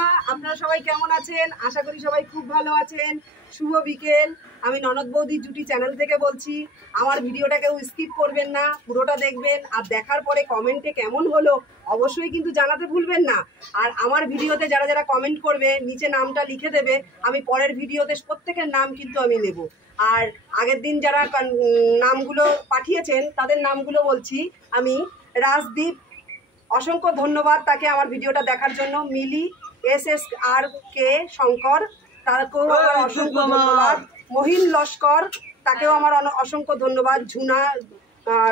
বন্ধুরা, আপনারা সবাই কেমন আছেন? আশা করি সবাই খুব ভালো আছেন। শুভ বিকেল। আমি ননদ বৌদি জুটি চ্যানেল থেকে বলছি। আমার ভিডিওটা কেউ স্কিপ করবেন না, পুরোটা দেখবেন। আর দেখার পরে কমেন্টে কেমন হলো অবশ্যই কিন্তু জানাতে ভুলবেন না। আর আমার ভিডিওতে যারা যারা কমেন্ট করবে নিচে নামটা লিখে দেবে, আমি পরের ভিডিওতে প্রত্যেকের নাম কিন্তু আমি নেব। আর আগের দিন যারা নামগুলো পাঠিয়েছেন তাদের নামগুলো বলছি আমি। রাজদীপ, অসংখ্য ধন্যবাদ তাকে আমার ভিডিওটা দেখার জন্য। মিলি, SSRK শঙ্কর, তাকেও আমার অসংখ্য ধন্যবাদ। মহিন লস্কর, তাকেও আমার অসংখ্য ধন্যবাদ। ঝুনা,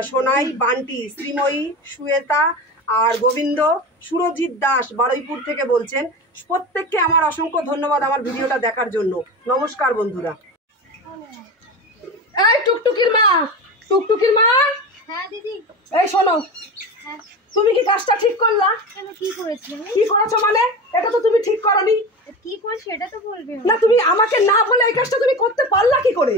সোনাই, বান্টি, শ্রীময়ী, সুয়েতা আর গোবিন্দ, সুরজিৎ দাস বারুইপুর থেকে বলছেন। প্রত্যেককে আমার অসংখ্য ধন্যবাদ আমার ভিডিওটা দেখার জন্য। নমস্কার বন্ধুরা। এই টুকটুকির মা, টুকটুকির মা। হ্যাঁ দিদি। এই শোনো, হ্যাঁ তুমি কি কাজটা ঠিক করলা? কেন, কি করেছি আমি? কি করেছো মানে? এটা তো তুমি ঠিক করনি। কি করেছি সেটা তো বলবে। না, তুমি আমাকে না বলে এই কাজটা তুমি করতে পারলা কি করে?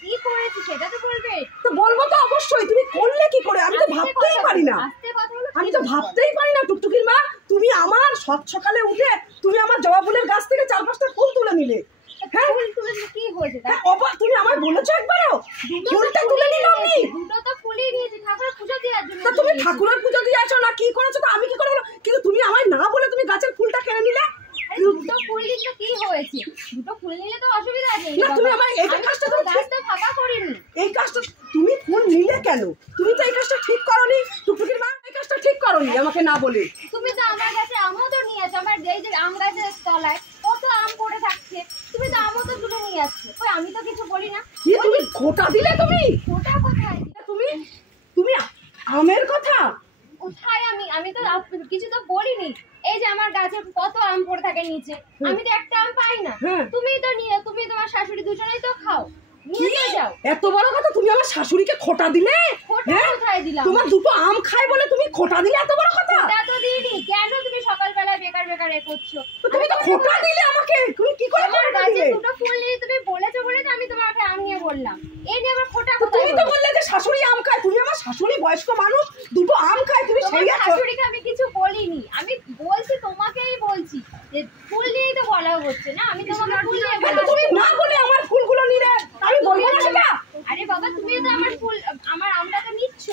কি করেছি সেটা তো বলবে। তো বলবো তো অবশ্যই। তুমি করলে কি করে? আমি তো ভাবতেই পারি না। আস্তে কথা বলো। আমি তো ভাবতেই পারি না টুকটুকির মা, তুমি আমার সকালে উঠে তুমি আমার জবা ফুলের গাছ থেকে 4-5টা ফুল তুলে নিলে। হ্যাঁ, ফুল তুলেছি, কি হয়েছে? হ্যাঁ, অবাক। তুমি আমায় বলেছো একবারও ফুলটা তুলে নিলাম নি? দুটো তো ফুলই নিয়েছি ঠাকুরের পূজা দেওয়ার জন্য। তা তুমি ঠাকুরের পুজো দিয়ে আছো না কি করেছো? তো আমি কি করে বলো? কিন্তু তুমি আমায় না বলে তুমি গাছের ফুলটা কেড়ে নিলে। দুটো ফুল নিলে কি হয়েছে? দুটো ফুল নিলে তো অসুবিধা নেই। না, তুমি আমায় এই কাজটা তো গাছটা ফাঁকা করিনি। এই কাজটা তুমি ফুল নিলে কেন? তুমি তো এই কাজটা ঠিক করনি টুকটুকির মা। এই কাজটা ঠিক করনি আমাকে না বলে। তুমি তো আমার কাছে আমও তো নিয়েছো। আমার এই যে আম গাছের তলায় কত আম পড়ে থাকছে, তুমি তো আমও তো তুলে নিয়ে আসছো। ওই আমি তো কিছু বলি না। কি তুমি খোটা দিলে? তুমি ওটা কোথায়? তুমি তুমি আমের কথা কোথায়? আমি তো কিছু তো বলিনি। এই যে আমার গাছে কত আম পড়ে থাকে নিচে, আমি তো একটা আম পাই না। তুমি তো নিয়ে, তুমি তোমার শাশুড়ি দুজনেই তো খাও, নিয়ে যাও। এত বড় কথা! তুমি আমার শাশুড়িকে খোটা দিলে? কোথায় দিলাম? তোমার দুটো আম খায় বলে তুমি খোটা দিলে? এত বড় কথা! খোটা তো দিইনি। কেন তুমি সকালবেলা বেকার বেকার এ করছো? তুমি তো খোটা দিলে আমাকে। তুমি কি করে আমার খোটা গাছে দিলে? দুটো ফুল নিয়ে তুমি বলেছো বলে তো আমি তোমাকে আম নিয়ে বললাম। এই নিয়ে আবার খোটা কোথায়? তুমি তো বললে যে শাশুড়ি আম খায়। তুমি আমার শাশুড়ি বয়স্ক মানুষ, দুটো আম খায়। তুমি সেই শাশুড়িকে আমি কিছু বলিনি। আমি বলছি, তোমাকেই বলছি যে ফুল নিয়েই তো বলা হচ্ছে না। আমি তোমাকে ফুল নিয়ে বলছি। তুমি না বলে আমার ফুলগুলো নিলে আমি বলবো না সেটা? আরে বাবা, তুমিও তো আমার ফুল, আমার আমটা তো নিচ্ছ।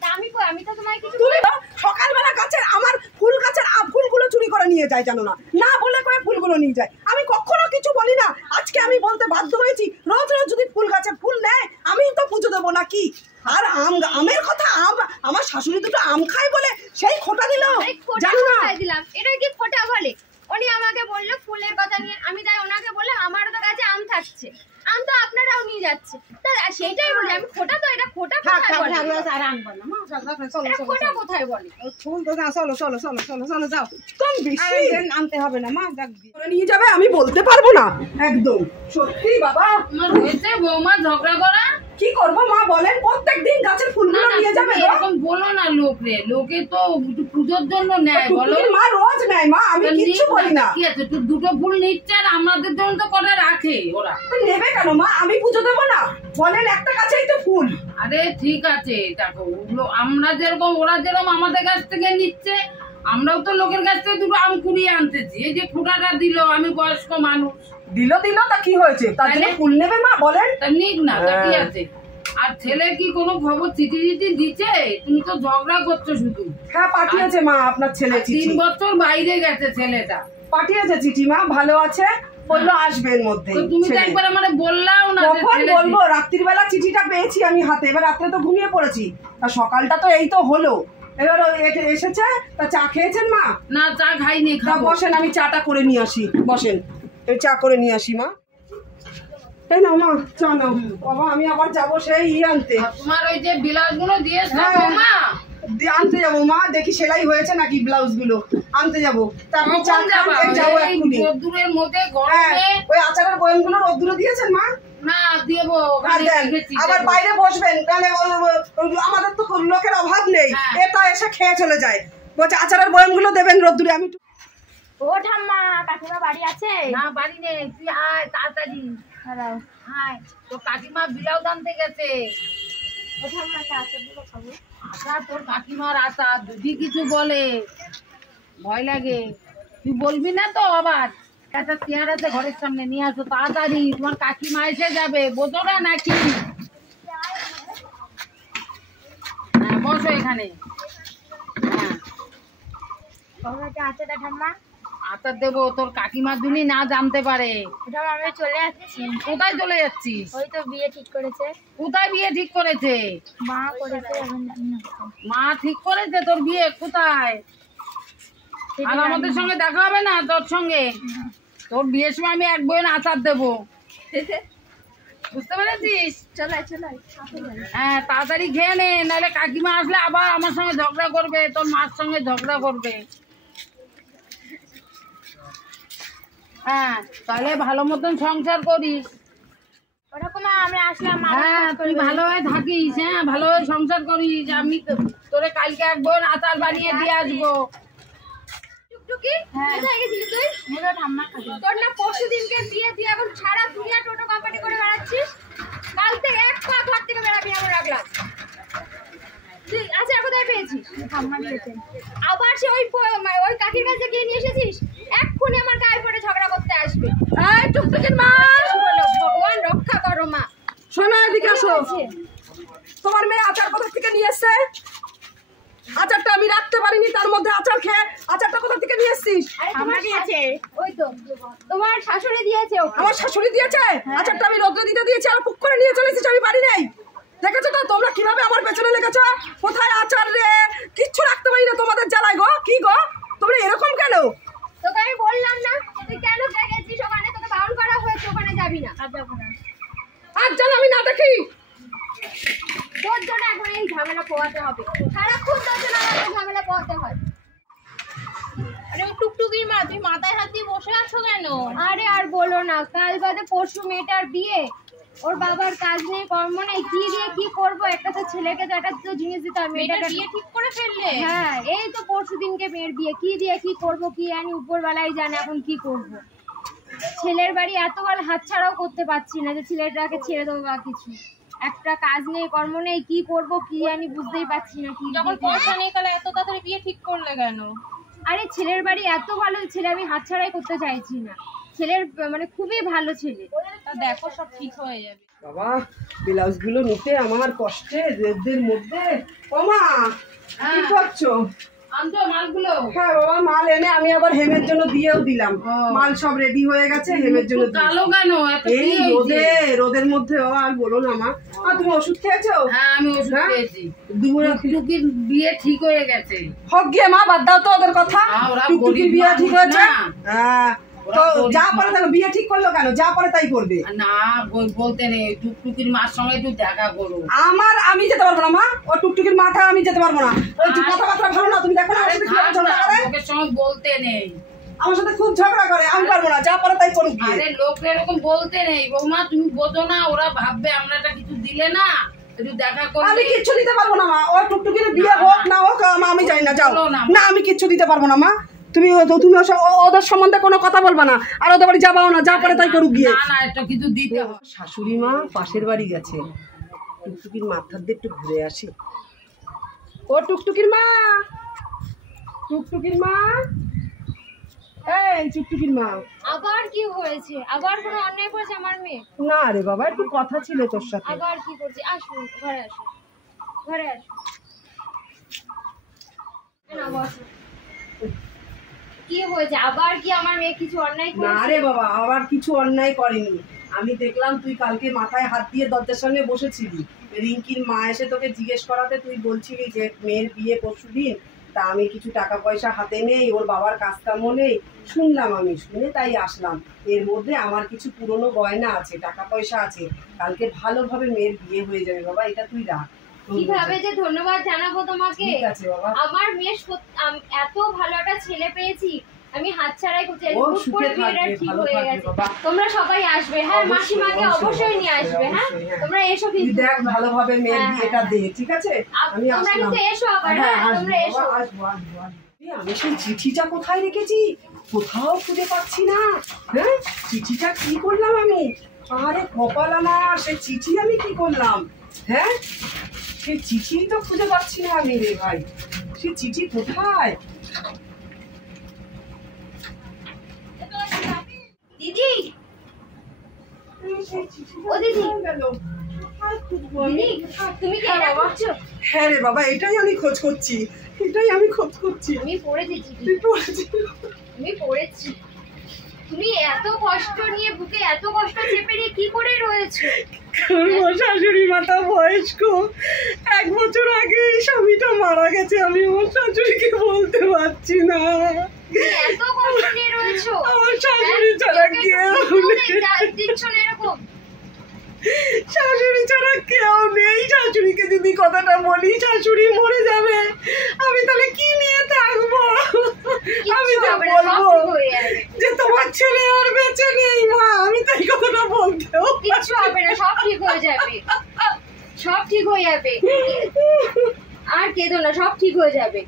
তা আমি তো তোমায় কিছু তুমি সকালবেলা গাছের আমার ফুল গাছের ফুলগুলো চুরি করে নিয়ে যায়, জানো না? না বলে করে ফুলগুলো নিয়ে যায়। আমি কখনো কিছু বলি না। আজকে আমি বলতে বাধ্য হয়েছি। রোজ রোজ যদি ফুল গাছে ফুল নেয় আমি তো পুজো দেবো নাকি? আর আমের কথা, আমার শাশুড়ি দুটো আম খায় বলে সেই খোটা দিল, জানো না? দিলাম। এটা কি খোটা বলে? উনি আমাকে বললো ফুলের কথা নিয়ে, আমি তাই ওনাকে বললাম আমারও তো কাছে আম থাকছে, আম তো আপনারাও নিয়ে যাচ্ছে। তা সেইটাই বলি আমি। খোটা তো, এটা খোটা কোথায় বলে? এটা খোটা কোথায় বলে? আনতে হবে না মা, নিয়ে যাবে। আমি বলতে পারবো না একদম। সত্যি বাবা, হয়েছে বৌমা ঝগড়া করা? কি করবো মা বলেন? প্রত্যেকদিন গাছের ফুলগুলো নিয়ে যাবে। এরকম বলো না লোকরে। লোকে তো পুজোর জন্য নেয়, বলো। মা রোজ নেয় মা, আমি কিছু বলি না। কি আছে, তুই দুটো ফুল নিচ্ছে আর আমাদের জন্য তো করে রাখে ওরা। নেবে কেন মা? আমি পুজো দেবো না? বলেন, একটা কাছেই তো ফুল। আরে ঠিক আছে, দেখো আমরা যেরকম, ওরা যেরকম আমাদের কাছ থেকে নিচ্ছে, আমরাও তো লোকের কাছ থেকে দুটো আম কুড়িয়ে আনতেছি। এই যে ফোটাটা দিল, আমি বয়স্ক মানুষ। দিল তা কি হয়েছে? তার জন্য ফুল নেবে মা? বলেন। তা নিক না, তা কি আছে? আর ছেলে কি কোনো খবর চিঠি দিচ্ছে? তুমি তো ঝগড়া করছো শুধু। হ্যাঁ, পাঠিয়েছে মা আপনার ছেলে চিঠি। 3 বছর বাইরে গেছে ছেলেটা। পাঠিয়েছে চিঠি মা, ভালো আছে বললো আসবে এর মধ্যে। তুমি তো একবার আমারে বললাও না। কখন বলবো? রাত্রির বেলা চিঠিটা পেয়েছি আমি হাতে। এবার রাত্রে তো ঘুমিয়ে পড়েছি। তা সকালটা তো এই তো হলো। এবার এসেছে। তা চা খেয়েছেন মা? না, চা খাইনি। বসেন, আমি চাটা করে নিয়ে আসি। বসেন, এই চা করে নিয়ে আসি মা। এই নাও মা, চা নাও। বাবা, আমি আবার যাবো সেই আনতে। তোমার ওই যে ব্লাউজ গুলো দিয়েছ মা, আনতে যাবো মা। দেখি সেলাই হয়েছে নাকি ব্লাউজ গুলো আনতে যাবো। তারপর চা যাবো এক্ষুনি। রোদ্দুরের মধ্যে গরমে। ওই আচারের বয়াম গুলো রোদ্দুরে দিয়েছেন মা? না, দেবো। আবার বাইরে বসবেন, তাহলে আমাদের তো লোকের অভাব নেই। এটা এসে খেয়ে চলে যায়। বলছে আচারের বয়াম গুলো দেবেন রোদ্দুরে। আমি ও ঠাম্মা, কাকিমা বাড়ি আছে? না, বাড়ি নেই। তুই আয় তাড়াতাড়ি। আয়, তো কাকিমা ব্লাউজ আনতে গেছে। ও ঠাম্মা, আচারগুলো খাবো। আশা, তোর কাকিমার আশা যদি কিছু বলে ভয় লাগে। তুই বলবি না তো আবার? একটা চেয়ার আছে ঘরের সামনে, নিয়ে আসো তাড়াতাড়ি, তোমার কাকিমা এসে যাবে, বোঝো না নাকি? হ্যাঁ বসো এখানে। হ্যাঁ আচারটা ঠাম্মা আচার দেবো, তোর কাকিমা তুমি না জানতে পারে। আমি চলে যাচ্ছি। কোথায় চলে যাচ্ছিস? ওই তো বিয়ে ঠিক করেছে। কোথায় বিয়ে ঠিক করেছে? মা করেছে, এখন জানি না। মা ঠিক করেছে তোর বিয়ে? কোথায়? আর আমাদের সঙ্গে দেখা হবে না তোর সঙ্গে? তোর বিয়ের সময় আমি এক বইয়ের আচার দেবো, বুঝতে পেরেছিস? চলাই চলাই। হ্যাঁ তাড়াতাড়ি খেয়ে নে, নাহলে কাকিমা আসলে আবার আমার সঙ্গে ঝগড়া করবে, তোর মার সঙ্গে ঝগড়া করবে। হ্যাঁ তাহলে ভালো মতন সংসার করিস। ওরকম আমি আসলাম। হ্যাঁ তুই ভালোভাবে থাকিস, হ্যাঁ ভালোভাবে সংসার করিস। আমি তোরে কালকে এক বইয়ের আচার বানিয়ে দিয়ে আসবো। টুকটুকি, কোথায় গেছিলি তুই? তোর না পরশু দিনকে বিয়ে, তুই এখন সারা দুনিয়া টোটো কোম্পানি করে বেড়াচ্ছিস। কাল থেকে এক পা ঘর থেকে বেড়াবি এমন রাখলাম। তুই আচার কোথায় পেয়েছিস? আবার সে ওই কাকির কাছে গিয়ে নিয়ে এসেছিস? এক্ষুনি আমার গায়ে পড়ে ঝগড়া করতে আসবে। এই টুকটুকির মা, ভগবান রক্ষা করো মা। শোনো এদিকে আসো। তোমার মেয়ে আচার কোথা থেকে নিয়ে এসছে? আচারটা আমি রাখতে পারিনি, তার মধ্যে আচার খেয়ে আচারটা কোথা থেকে নিয়ে এসছিস? আমার দিয়েছে। ওই তো তোমার শাশুড়ি দিয়েছে। আমার শাশুড়ি দিয়েছে? আচারটা আমি রোদ্রে দিতে দিয়েছি আর পুক করে নিয়ে চলে এসেছি, আমি বাড়ি নেই। দেখেছো তো তোমরা কিভাবে আমার পেছনে লেগেছো? কোথায় আচার রে? কিচ্ছু রাখতে পারি না তোমাদের জ্বালায় গো। কি গো তোমরা এরকম কেন? তোকে আমি বললাম না তুই কেন গেছিস ওখানে? তোকে বারণ করা হয়েছে, ওখানে যাবি না। আর যাবো না। আর যেন আমি না দেখি। তোর জন্য এখন এই ঝামেলা পোহাতে হবে, সারাক্ষণ তোর জন্য আমাকে ঝামেলা পোহাতে হয়। আরে ও টুকটুকির মা, তুমি মাথায় হাত দিয়ে বসে আছো কেন? আরে আর বলো না, কাল বাদে পরশু মেয়েটার বিয়ে। ওর বাবার কাজ নেই, কর্ম নেই, কি দিয়ে কি করবো? একটা তো ছেলেকে তো একটা তো জিনিস দিতে হবে। মেয়েটার বিয়ে ঠিক করে ফেললে? হ্যাঁ এই তো পরশু দিনকে মেয়ের বিয়ে, কি দিয়ে কি করবো কি জানি, উপরবেলায় জানে এখন কি করবো। ছেলের বাড়ি এত ভালো হাতছাড়াও করতে পারছি না যে ছেলেটাকে ছেড়ে দেবো বা কিছু। একটা কাজ নেই, কর্ম নেই, কি করবো কি জানি বুঝতেই পারছি না। কি যখন পয়সা নেই তাহলে এত তাড়াতাড়ি বিয়ে ঠিক করলে কেন? আরে ছেলের বাড়ি এত ভালো ছেলে, আমি হাতছাড়াই করতে চাইছি না। ছেলের মানে খুবই ভালো ছেলে। তা দেখো সব ঠিক হয়ে যাবে। বাবা ব্লাউজ গুলো নিতে আমার কষ্টে রোদের মধ্যে। ও মা কি করছো? আনছো মালগুলো? হ্যাঁ বাবা মাল এনে আমি আবার হেমের জন্য দিয়েও দিলাম। মাল সব রেডি হয়ে গেছে, হেমের জন্য কালো কেন? এই রোদের মধ্যে বাবা আর বলো না মা। আর তুমি ওষুধ খেয়েছো? হ্যাঁ আমি ওষুধ খেয়েছি। টুকটুকির বিয়ে ঠিক হয়ে গেছে। হোক গিয়ে মা, বাদ দাও তো ওদের কথা। টুকটুকির বিয়ে ঠিক হয়েছে? হ্যাঁ তো যা পারে দেখো, বিয়ে ঠিক করলো কেন? যা পারে তাই করবে। না বলতে নেই, টুকটুকির মার সঙ্গে একটু দেখা করো। আমি যেতে পারবো না মা, ও টুকটুকির মাথা আমি যেতে পারবো না। ওই কথাবার্তা ভালো না, তুমি দেখো না আমার সাথে কিভাবে ঝগড়া করে। লোকের সঙ্গে বলতে নেই, আমার সাথে খুব ঝগড়া করে। আমি পারবো না, যা পারে তাই করুক গিয়ে। আরে লোকের এরকম বলতে নেই বৌমা, তুমি বোঝো না, ওরা ভাববে আমরা একটা কিছু দিলে না একটু দেখা করো। আমি কিচ্ছু দিতে পারবো না মা, ও টুকটুকির বিয়ে হোক না হোক আমি জানি না। যাও না, আমি কিচ্ছু দিতে পারবো না মা। তুমি ওদের সম্বন্ধে কোনো কথা বলবা না, আর ওদের বাড়ি যাবাও না, যা পারে তাই করুক গিয়ে। না না একটা কিছু দিতে হবে। শাশুড়ি মা পাশের বাড়ি গেছে, টুকটুকির মাথার দিয়ে একটু ঘুরে আসি। ও টুকটুকির মা, টুকটুকির মা, এই টুকটুকির মা। আবার কি হয়েছে? আবার কোনো অন্যায় করেছে আমার মেয়ে? না রে বাবা, একটু কথা ছিল তোর সাথে। আবার কি করছে? আসুন ঘরে, আসুন ঘরে, আসুন। না বসো। কি হয়েছে? আবার কি আমার মেয়ে কিছু অন্যায় করেছে? না রে বাবা, আবার কিছু অন্যায় করেনি। আমি দেখলাম তুই কালকে মাথায় হাত দিয়ে দরজার সামনে বসেছিলি, রিঙ্কির মা এসে তোকে জিজ্ঞেস করাতে তুই বলছিলি যে মেয়ের বিয়ে পরশুদিন, তা আমি কিছু টাকা পয়সা হাতে নেই, ওর বাবার কাজ কাম নেই। শুনলাম, আমি শুনে তাই আসলাম। এর মধ্যে আমার কিছু পুরনো গয়না আছে, টাকা পয়সা আছে, কালকে ভালোভাবে মেয়ের বিয়ে হয়ে যাবে বাবা, এটা তুই রাখ। কিভাবে যে ধন্যবাদ জানাবো তোমাকে। ঠিক আছে বাবা। আমার মেয়ে এত ভালো একটা ছেলে পেয়েছি, আমি হাতছাড়াই করছি। ও সুখে থাকবে, ঠিক ভালো হয়ে থাকবে গেছে। বাবা। তোমরা সবাই আসবে, হ্যাঁ মাসিমাকে অবশ্যই নিয়ে আসবে। হ্যাঁ তোমরা এসো কিন্তু, দেখ ভালোভাবে মেয়ের বিয়েটা দে, ঠিক আছে? আমি তোমরা আসলাম। কিন্তু এসো আবার। হ্যাঁ তোমরা এসো। আমি সেই চিঠিটা কোথায় রেখেছি কোথাও খুঁজে পাচ্ছি না। হ্যাঁ চিঠিটা কি করলাম আমি? আরে কপাল আমার, সেই চিঠি আমি কি করলাম? হ্যাঁ সেই চিঠি তো খুঁজে পাচ্ছি না আমি রে ভাই। সেই চিঠি কোথায়? ও দিদি দিদি, তুমি কি এটা করছো? হ্যাঁ রে বাবা, এটাই আমি খোঁজ করছি, আমি পড়েছি চিঠি, তুই পড়েছিস? আমি পড়েছি। তুমি এত কষ্ট নিয়ে বুকে এত কষ্ট চেপে নিয়ে কি করে রয়েছো? আমার শাশুড়ি মাতা বয়স্ক, 1 বছর আগে স্বামীটা মারা গেছে, আমি আমার শাশুড়িকে বলতে পারছি না। তুমি এত কষ্ট নিয়ে রয়েছো, আমার শাশুড়ি ছাড়া কেউ দিচ্ছ না এরকম। শাশুড়ি ছাড়া কেউ নেই। শাশুড়িকে যদি কথাটা বলি শাশুড়ি মরে যাবে, আমি তাহলে কি নিয়ে থাকবো? আমি তো বলবো যে তোমার ছেলে আর বেঁচে নেই মা, আমি তো এই কথাটা বলতেও কিচ্ছু হবে না, সব ঠিক হয়ে যাবে, সব ঠিক হয়ে যাবে। আর কেঁদো না, সব ঠিক হয়ে যাবে।